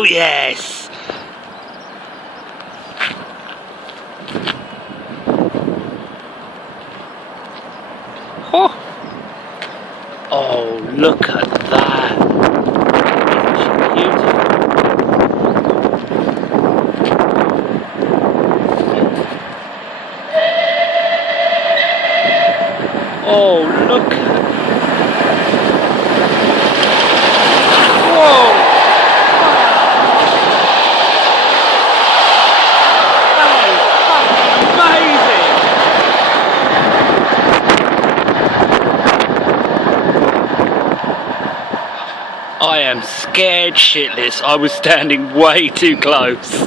Oh yes! Oh, oh look at that! Isn't she beautiful? Oh look at... Whoa! I am scared shitless. I was standing way too close.